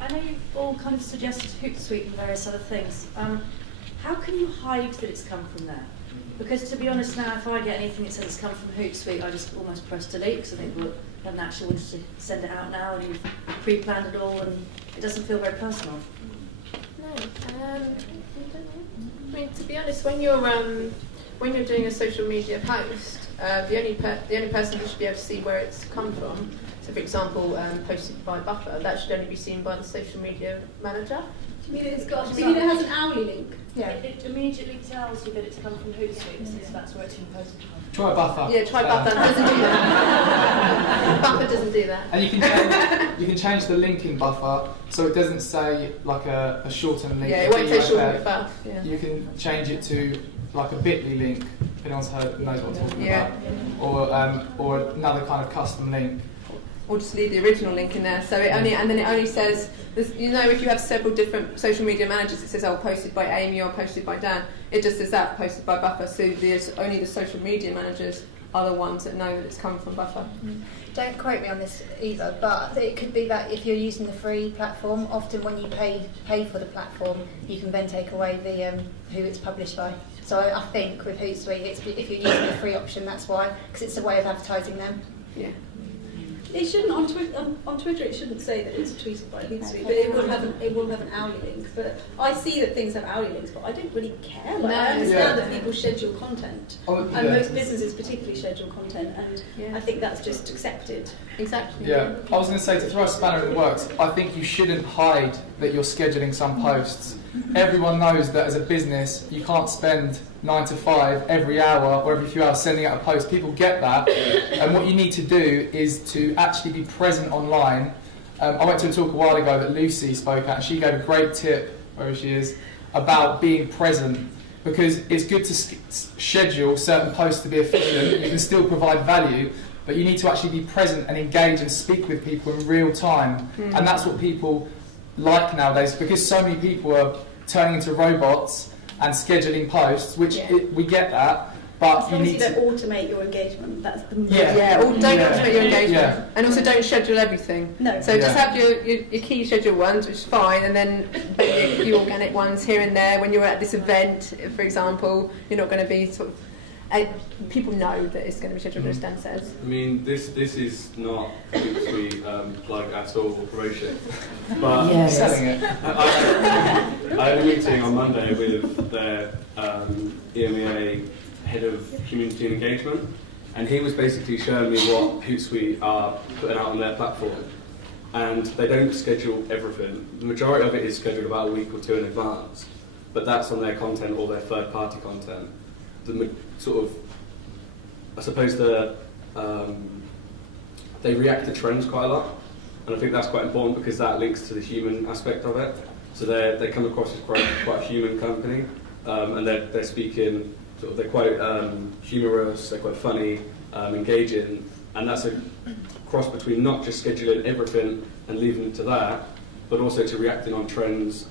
I know you've all kind of suggested Hootsuite and various other things. How can you hide that it's come from there? Because to be honest now, if I get anything that says it's come from Hootsuite, I just almost press delete because I think, well, you haven't actually wanted to send it out now and you've pre-planned it all and it doesn't feel very personal. No. I mean, to be honest, when you're doing a social media post, the only person who should be able to see where it's come from. So, for example, posted by Buffer, that should only be seen by the social media manager. Do you mean it has an hourly link? Yeah. It immediately tells you that it's come from Hootsuite, since that's where it's been posted from. Try Buffer. Yeah, try Buffer. Doesn't do that. Buffer doesn't do that. And you can change the link in Buffer so it doesn't say like a shortened link. Yeah, it won't say shortened buff. Yeah. You can change it to like a bit.ly link. If anyone's knows what I'm talking about, or another kind of custom link. Or just leave the original link in there. So it only, and then it only says, you know, if you have several different social media managers, it says, oh, posted by Amy or posted by Dan. It just says that, posted by Buffer. So only the social media managers are the ones that know that it's come from Buffer. Don't quote me on this either, but it could be that if you're using the free platform, often when you pay for the platform, you can then take away the who it's published by. So I think with Hootsuite, if you're using the free option, that's why, because it's a way of advertising them. Yeah. It shouldn't on Twitter. It shouldn't say that it's tweeted by Hootsuite, but it will have an hourly link. But I see that things have hourly links, but I don't really care. Like, I understand that people schedule content, and most businesses particularly schedule content, and I think that's just accepted. Exactly. Yeah, I was going to say, to throw a spanner in the works, I think you shouldn't hide that you're scheduling some posts. Everyone knows that as a business, you can't spend 9 to 5 every hour or every few hours sending out a post. People get that, and what you need to do is to actually be present online. I went to a talk a while ago that Lucy spoke at, and she gave a great tip, wherever she is, about being present, because it's good to schedule certain posts to be efficient. You can still provide value, but you need to actually be present and engage and speak with people in real time, and that's what people like nowadays, because so many people are turning into robots and scheduling posts, which we get that, but as long as you don't automate your engagement, that's the don't automate your engagement, and also don't schedule everything. No. So just have your key schedule ones, which is fine, and then your organic ones here and there. When you're at this event, for example, you're not going to be sort of. People know that it's going to be scheduled, as Dan says. I mean, this is not Hootsuite like at all promotion, but selling it. I had a meeting on Monday with their EMEA head of community and engagement, and he was basically showing me what Hootsuite are putting out on their platform, and they don't schedule everything. The majority of it is scheduled about a week or two in advance, but that's on their content or their third-party content. I suppose they react to trends quite a lot, and I think that's quite important because that links to the human aspect of it. So they come across as quite a human company, and they're speaking they're quite humorous, they're quite funny, engaging, and that's a cross between not just scheduling everything and leaving it to that, but also to reacting on trends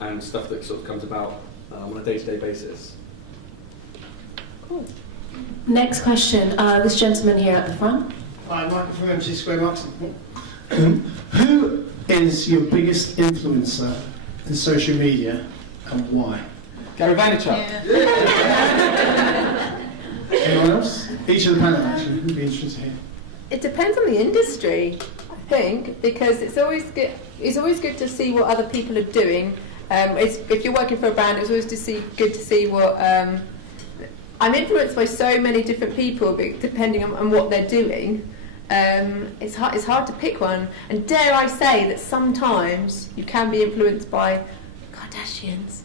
and stuff that sort of comes about on a day-to-day basis. Cool. Next question, this gentleman here at the front. Hi, Michael from MC Square Marketing. Who is your biggest influencer in social media and why? Gary Vaynerchuk. Anyone else? Each of the panel actually would be interested to hear. It depends on the industry, I think, because it's always good. It's always good to see what other people are doing. If you're working for a brand, it's always good to see what. I'm influenced by so many different people, depending on what they're doing. It's hard to pick one, and dare I say that sometimes you can be influenced by Kardashians.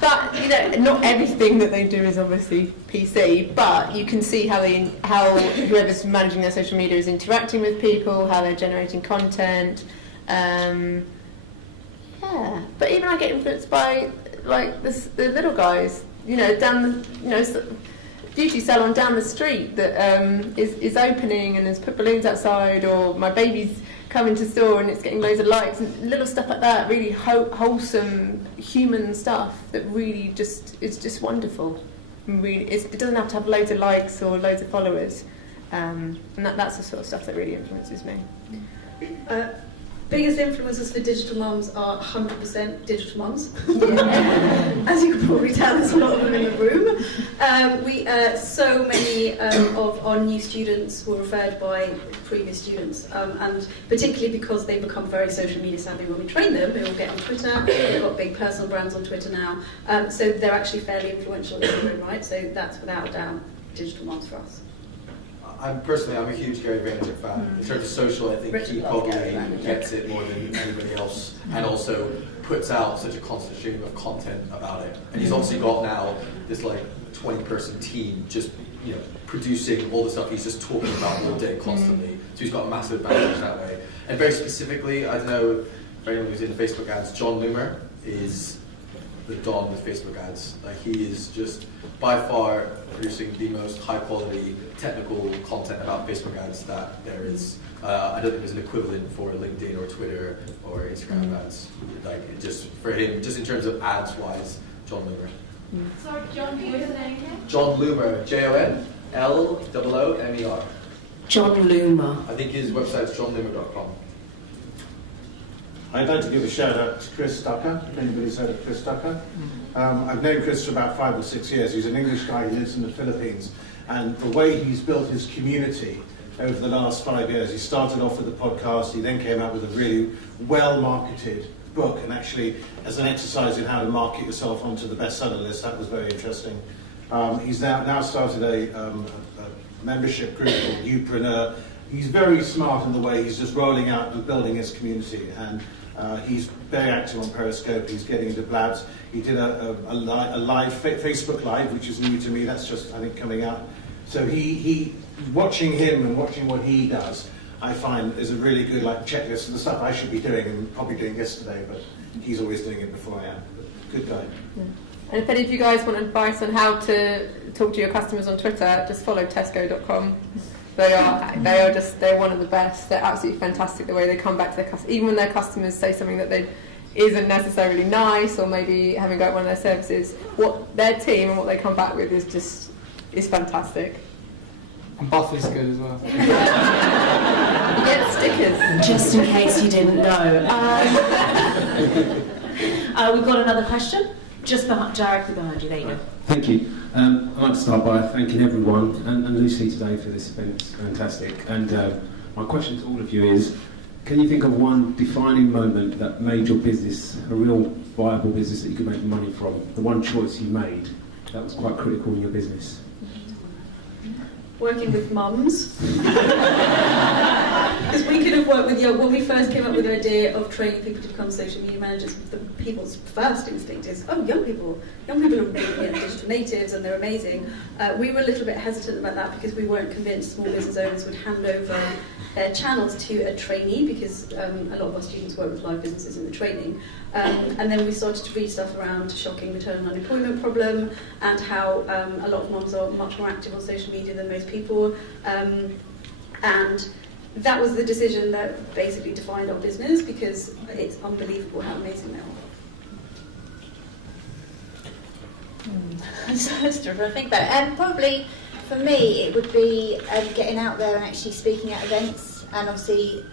But not everything that they do is obviously PC. But you can see how whoever's managing their social media is interacting with people, how they're generating content. But even I get influenced by the little guys. Beauty salon down the street that is opening and has put balloons outside, or my baby's coming to store and it's getting loads of likes, and little stuff like that, really wholesome human stuff that really it's just wonderful. Really, it doesn't have to have loads of likes or loads of followers. And that's the sort of stuff that really influences me. Biggest influencers for digital mums are 100% digital mums. Yeah. As you can probably tell, there's a lot of them in the room. So many of our new students were referred by previous students, and particularly because they become very social media savvy when we train them. They all get on Twitter, they've got big personal brands on Twitter now, so they're actually fairly influential in the room, right? So that's without a doubt digital mums for us. I'm a huge Gary Vaynerchuk fan. In terms of social, I think he probably gets it more than anybody else, and also puts out such a constant stream of content about it. And he's obviously got now this like 20-person team just producing all the stuff he's just talking about all day constantly. So he's got a massive advantage that way. And very specifically, I don't know if anyone who's in Facebook ads, John Loomer is the don with Facebook ads. Like, he is just by far producing the most high quality technical content about Facebook ads that there is. I don't think there's an equivalent for LinkedIn or Twitter or Instagram ads. Like, just for him, just in terms of ads wise, John Loomer. Sorry, John, what is the name again? John Loomer, JONLOOMER. John Loomer. I think his website's johnloomer.com. I'd like to give a shout out to Chris Ducker. If anybody's heard of Chris Ducker? I've known Chris for about 5 or 6 years. He's an English guy who lives in the Philippines. And the way he's built his community over the last 5 years, he started off with a podcast, he then came out with a really well-marketed book, and actually as an exercise in how to market yourself onto the bestseller list. That was very interesting. He's now started a membership group called Youpreneur. He's very smart in the way he's just rolling out and building his community, and he's very active on Periscope. He's getting into Blabs. He did a live Facebook Live, which is new to me. That's just, I think, coming out. So he watching him and watching what he does, I find is a really good checklist of the stuff I should be doing and probably doing yesterday, but he's always doing it before I am. Good guy. Yeah. And if any of you guys want advice on how to talk to your customers on Twitter, just follow Tesco.com. They're one of the best. They're absolutely fantastic the way they come back to their customers, even when their customers say something that isn't necessarily nice, or maybe having got one of their services. What their team and what they come back with is fantastic. And Buffy's good as well. You get stickers. Just in case you didn't know. We've got another question. Just directly behind you. There you go. Thank you. I'd like to start by thanking everyone and Lucy today for this event. It's fantastic. And my question to all of you is, can you think of one defining moment that made your business a real viable business that you could make money from? The one choice you made that was quite critical in your business? Working with mums. Because we could have worked with when we first came up with the idea of training people to become social media managers, people's first instinct is, young people are digital natives and they're amazing. We were a little bit hesitant about that because we weren't convinced small business owners would hand over their channels to a trainee, because a lot of our students work with live businesses in the training. And then we started to read stuff around shocking maternal unemployment problem and how a lot of mums are much more active on social media than most people. And that was the decision that basically defined our business, because it's unbelievable how amazing they are. I'm so struggling to think about it. Probably for me, it would be getting out there and actually speaking at events, and obviously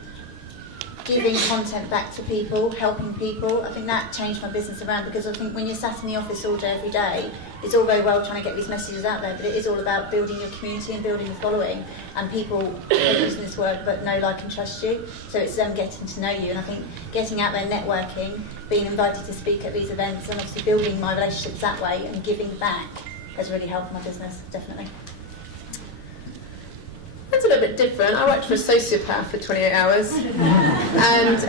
giving content back to people, helping people. I think that changed my business around, because I think when you're sat in the office all day, every day, it's all very well trying to get these messages out there, but it is all about building your community and building a following, and people are using this word but know, like and trust you. So it's them getting to know you, and I think getting out there, networking, being invited to speak at these events, and obviously building my relationships that way and giving back has really helped my business, definitely. That's a little bit different. I worked for a sociopath for 28 hours, and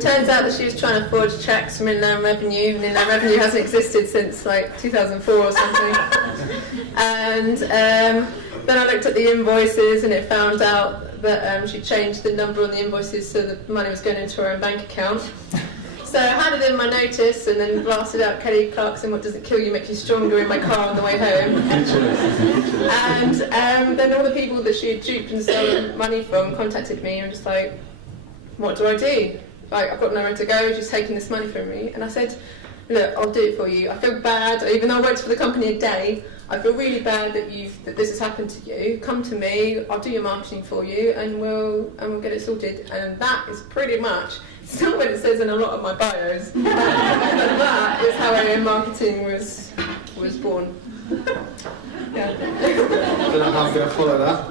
turns out that she was trying to forge checks from Inland Revenue, and Inland Revenue hasn't existed since 2004 or something. And then I looked at the invoices, and it found out that she changed the number on the invoices so that money was going into her own bank account. So I handed in my notice and then blasted out Kelly Clarkson, "What doesn't kill you makes you stronger," in my car on the way home. And then all the people that she had duped and stolen money from contacted me and were just like, "What do I do? I've got nowhere to go, she's taking this money from me." And I said, "Look, I'll do it for you. I feel bad, even though I worked for the company a day, I feel really bad that this has happened to you. Come to me, I'll do your marketing for you, and we'll get it sorted. And that is pretty much, it's not what it says in a lot of my bios, but that is how AM marketing was born. Yeah. I don't know how I'm going to follow that.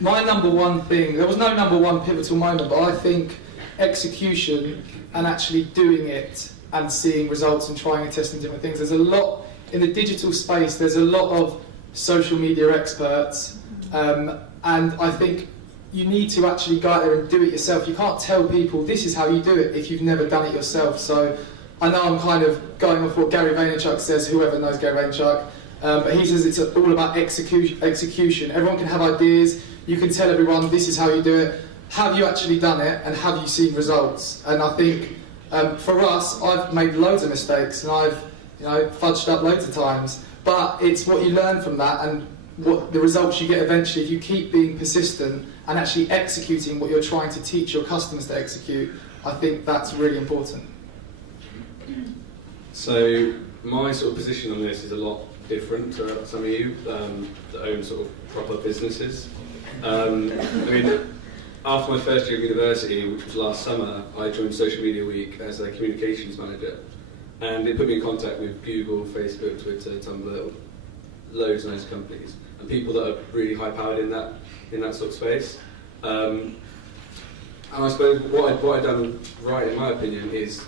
My number one thing, there was no number one pivotal moment, but I think execution and actually doing it and seeing results and trying and testing different things. There's a lot, in the digital space, there's a lot of social media experts, and I think you need to actually go out there and do it yourself. You can't tell people this is how you do it if you've never done it yourself. So I know I'm kind of going off what Gary Vaynerchuk says, whoever knows Gary Vaynerchuk, but he says it's all about execution. Everyone can have ideas, you can tell everyone this is how you do it. Have you actually done it, and have you seen results? And I think for us, I've made loads of mistakes and I've fudged up loads of times, but it's what you learn from that and what the results you get eventually if you keep being persistent and actually executing what you're trying to teach your customers to execute. I think that's really important. So my sort of position on this is a lot different to some of you that own sort of proper businesses. I mean, after my first year of university, which was last summer, I joined Social Media Week as a communications manager, and it put me in contact with Google, Facebook, Twitter, Tumblr, loads and loads of companies, and people that are really high-powered in that sort of space. And I suppose what I'd done right, in my opinion, is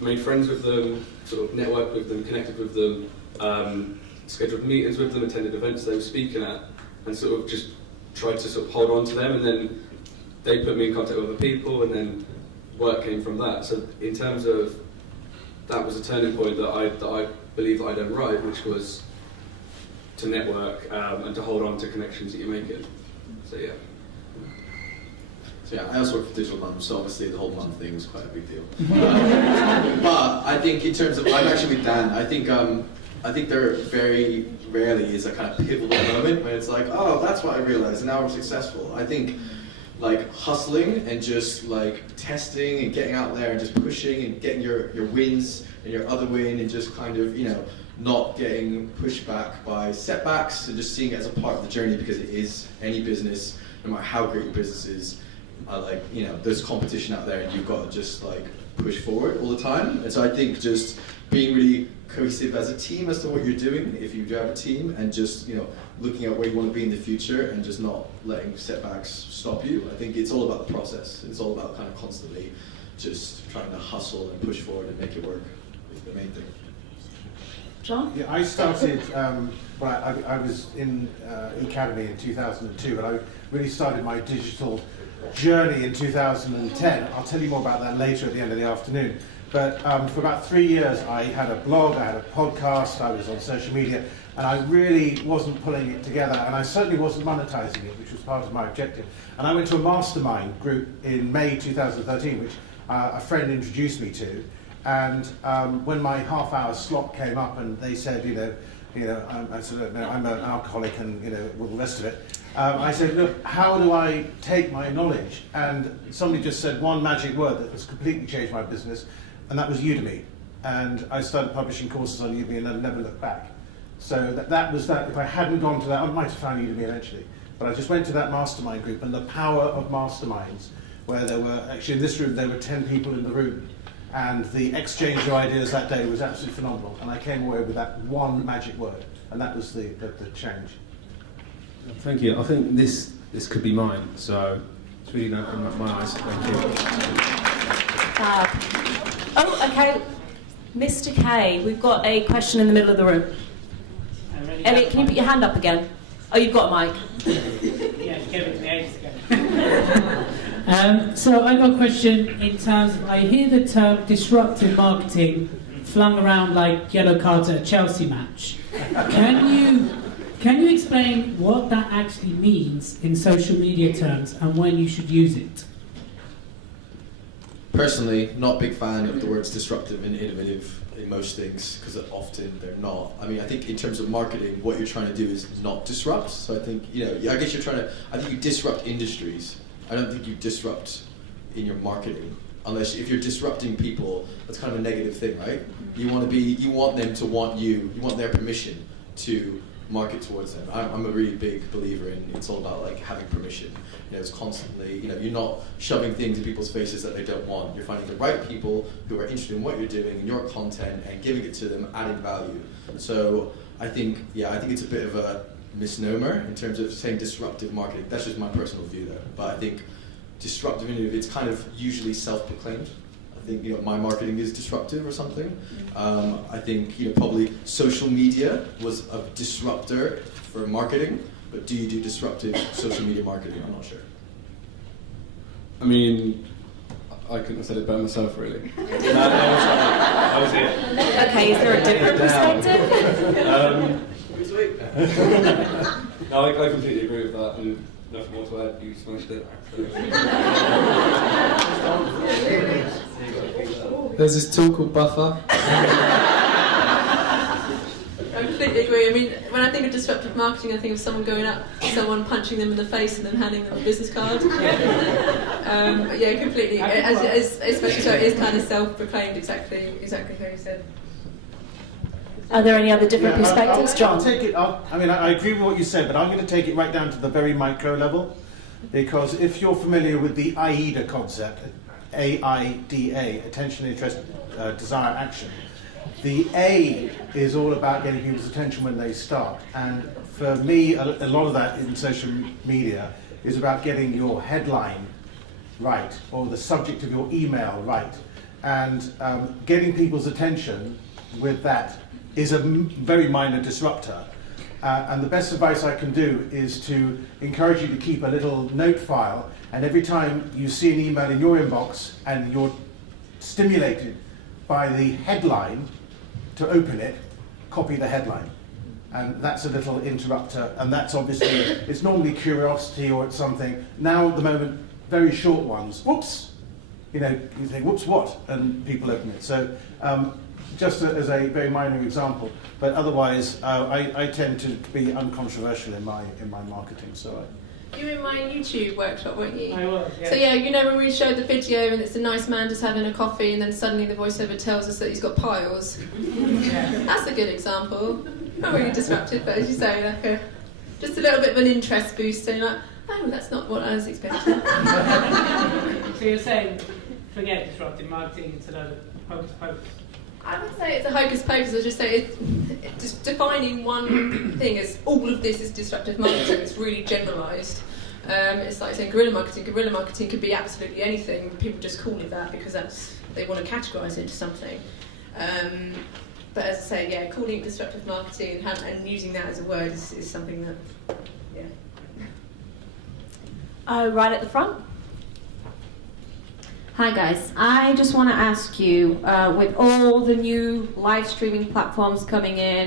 made friends with them, sort of networked with them, connected with them, scheduled meetings with them, attended events they were speaking at, and sort of just tried to sort of hold on to them, and then they put me in contact with other people, and then work came from that. So in terms of, that was a turning point that I believe that I'd done right, which was to network and to hold on to connections that you're making. So yeah. So yeah, I also work for Digital Mum, so obviously the whole mum thing was quite a big deal. But I think in terms of, I'm actually with Dan. I think there very rarely is a kind of pivotal moment when it's like, oh, that's what I realized, and now I'm successful. I think like hustling and just like testing and getting out there and just pushing and getting your wins and your other win and just kind of, not getting pushed back by setbacks and just seeing it as a part of the journey, because it is any business, no matter how great your business is, there's competition out there and you've got to just like push forward all the time. And so I think just being really cohesive as a team as to what you're doing, if you do have a team, and just looking at where you want to be in the future and just not letting setbacks stop you. I think it's all about the process. It's all about kind of constantly just trying to hustle and push forward and make it work is the main thing. John? Yeah, I started, I was in eAcademy in 2002, but I really started my digital journey in 2010. I'll tell you more about that later at the end of the afternoon. But for about 3 years, I had a blog, I had a podcast, I was on social media, and I really wasn't pulling it together, and I certainly wasn't monetizing it, which was part of my objective. And I went to a mastermind group in May 2013, which a friend introduced me to. And when my half-hour slot came up, and they said, I said, no, I'm an alcoholic, and all the rest of it. I said, look, how do I take my knowledge? And somebody just said one magic word that has completely changed my business, and that was Udemy. And I started publishing courses on Udemy, and I never looked back. So that was that. If I hadn't gone to that, I might have found Udemy eventually. But I just went to that mastermind group, and the power of masterminds, where there were, actually in this room, there were 10 people in the room. And the exchange of ideas that day was absolutely phenomenal. And I came away with that one magic word, and that was the change. Thank you. I think this could be mine, so it's really going to open up my eyes. Thank you. Okay. Mr. K, we've got a question in the middle of the room. Elliot, can you put your hand up again? Oh, you've got a mic. Yeah, you gave it to me ages ago. So I got a question in terms of, I hear the term disruptive marketing flung around like yellow cards at a Chelsea match. Can you explain what that actually means in social media terms and when you should use it? Personally, not a big fan of the words disruptive and innovative in most things, because often they're not. I mean, I think in terms of marketing, what you're trying to do is not disrupt. So I think, I guess I think you disrupt industries. I don't think you disrupt in your marketing. unless if you're disrupting people, that's kind of a negative thing, right? You want them to want you want their permission to market towards them. I'm a really big believer in it's all about like having permission. It's constantly, you're not shoving things in people's faces that they don't want. You're finding the right people who are interested in what you're doing and your content and giving it to them, adding value. So I think it's a bit of a misnomer in terms of saying disruptive marketing. That's just my personal view though. But I think disruptive, it's kind of usually self-proclaimed. I think my marketing is disruptive or something. I think probably social media was a disruptor for marketing, but do you do disruptive social media marketing? I'm not sure. I mean, I couldn't have said it better myself, really. That was it. Okay, is there a different perspective? No, I completely agree with that, and nothing more to add. You smashed it. There's this tool called Buffer. I completely agree. I mean, when I think of disruptive marketing, I think of someone going up to someone, punching them in the face, and then handing them a business card. Yeah, completely. Especially so, it is kind of self-proclaimed, exactly how you said. Are there any other different perspectives, John? I'll take it. I agree with what you said, but I'm going to take it right down to the very micro level, because if you're familiar with the AIDA concept, AIDA, attention, interest, desire, action. The A is all about getting people's attention when they start, and for me, a lot of that in social media is about getting your headline right, or the subject of your email right, and getting people's attention with that is a very minor disruptor. And the best advice I can do is to encourage you to keep a little note file, and every time you see an email in your inbox and you're stimulated by the headline, to open it, copy the headline. And that's a little interrupter, and that's obviously, it's normally curiosity or it's something. Now at the moment, very short ones, whoops, you think, whoops what? And people open it. So just as a very minor example, but otherwise I tend to be uncontroversial in my marketing. So you were in my YouTube workshop, weren't you? I was, yeah. So when we showed the video and it's a nice man just having a coffee and then suddenly the voiceover tells us that he's got piles. That's a good example. Not really disruptive, but as you say, just a little bit of an interest boost, so you're like, oh, that's not what I was expecting. So you're saying, forget disruptive marketing, it's another hocus pocus? I would say it's a hocus pocus. I would just say it's just defining one thing as all of this is disruptive marketing. It's really generalised. It's like saying guerrilla marketing. Guerrilla marketing could be absolutely anything. People just call it that because they want to categorise it into something. But as I say, calling it disruptive marketing and using that as a word is something that, Right at the front. Hi guys, I just want to ask you, with all the new live streaming platforms coming in,